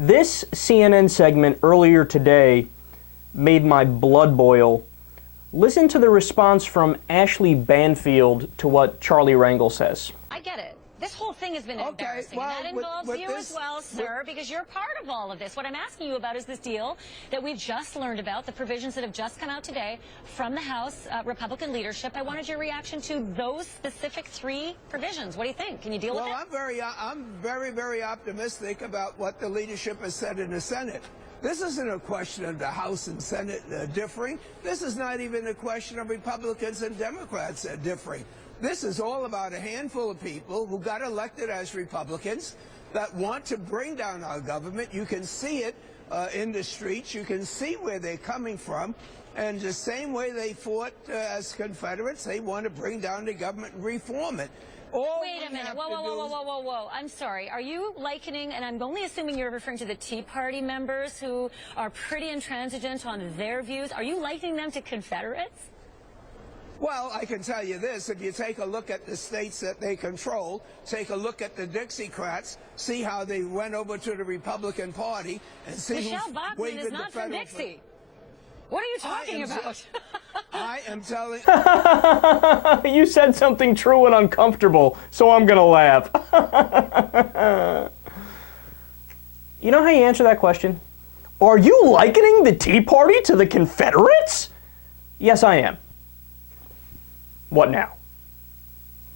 This CNN segment earlier today made my blood boil. Listen to the response from Ashleigh Banfield to what Charlie Rangel says. I get it. This whole thing has been embarrassing, and that involves you as well, sir, because you're part of all of this. What I'm asking you about is this deal that we've just learned about, the provisions that have just come out today from the House Republican leadership. I wanted your reaction to those specific 3 provisions. What do you think? Can you deal with it? Well, I'm very optimistic about what the leadership has said in the Senate. This isn't a question of the House and Senate differing. This is not even a question of Republicans and Democrats differing. This is all about a handful of people who got elected as Republicans that want to bring down our government. You can see it in the streets. You can see where they're coming from. And the same way they fought as Confederates, they want to bring down the government and reform it. Wait a minute. Whoa. I'm sorry. Are you likening, and I'm only assuming you're referring to the Tea Party members who are pretty intransigent on their views. Are you likening them to Confederates? Well, I can tell you this. If you take a look at the states that they control, take a look at the Dixiecrats, see how they went over to the Republican Party, and see Michelle Bachmann is not from Dixie. What are you talking about? I am telling... You said something true and uncomfortable, so I'm going to laugh. You know how you answer that question? Are you likening the Tea Party to the Confederates? Yes, I am. What now?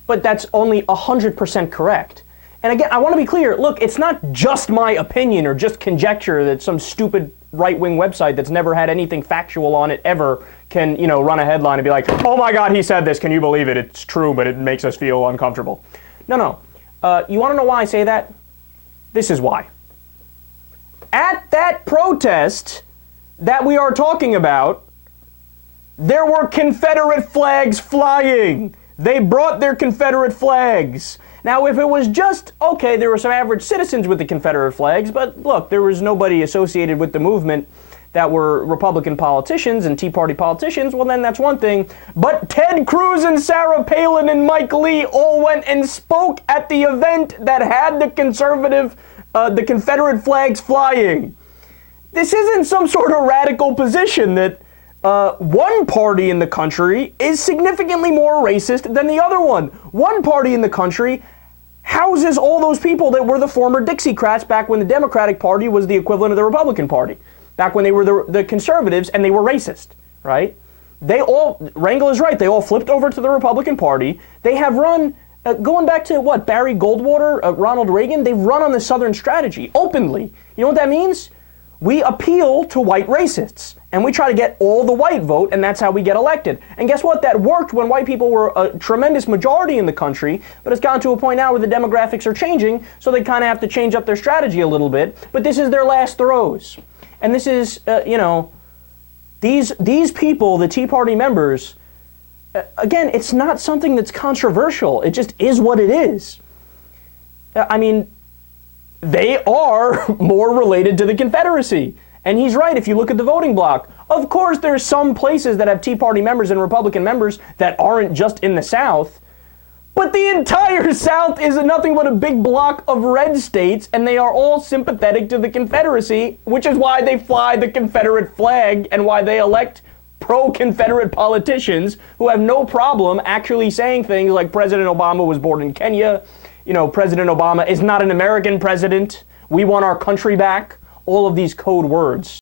But that's only 100% correct. And again, I want to be clear. Look, it's not just my opinion or just conjecture that some stupid right-wing website that's never had anything factual on it ever can, run a headline and be like, oh my God, he said this. Can you believe it? It's true, but it makes us feel uncomfortable. No. You want to know why I say that? This is why. At that protest that we are talking about, there were Confederate flags flying. They brought their Confederate flags. Now, if it was just, okay, there were some average citizens with the Confederate flags, but look, there was nobody associated with the movement that were Republican politicians and Tea Party politicians, well, then that's one thing. But Ted Cruz and Sarah Palin and Mike Lee all went and spoke at the event that had the Confederate flags flying. This isn't some sort of radical position that one party in the country is significantly more racist than the other one. One party in the country houses all those people that were the former Dixiecrats back when the Democratic Party was the equivalent of the Republican Party, back when they were the conservatives and they were racist, right? Rangel is right, they all flipped over to the Republican Party. They have run, going back to Barry Goldwater, Ronald Reagan, they've run on the Southern strategy openly. You know what that means? We appeal to white racists, and we try to get all the white vote, and that's how we get elected. And guess what? That worked when white people were a tremendous majority in the country, but it's gotten to a point now where the demographics are changing, so they kind of have to change up their strategy a little bit. But this is their last throws. And this is, these people, the Tea Party members, again, it's not something that's controversial. It just is what it is. They are more related to the Confederacy. And he's right, if you look at the voting bloc. Of course, there's some places that have Tea Party members and Republican members that aren't just in the South. But the entire South is nothing but a big block of red states, and they are all sympathetic to the Confederacy, which is why they fly the Confederate flag and why they elect pro-Confederate politicians who have no problem actually saying things like President Obama was born in Kenya. President Obama is not an American president. We want our country back. All of these code words.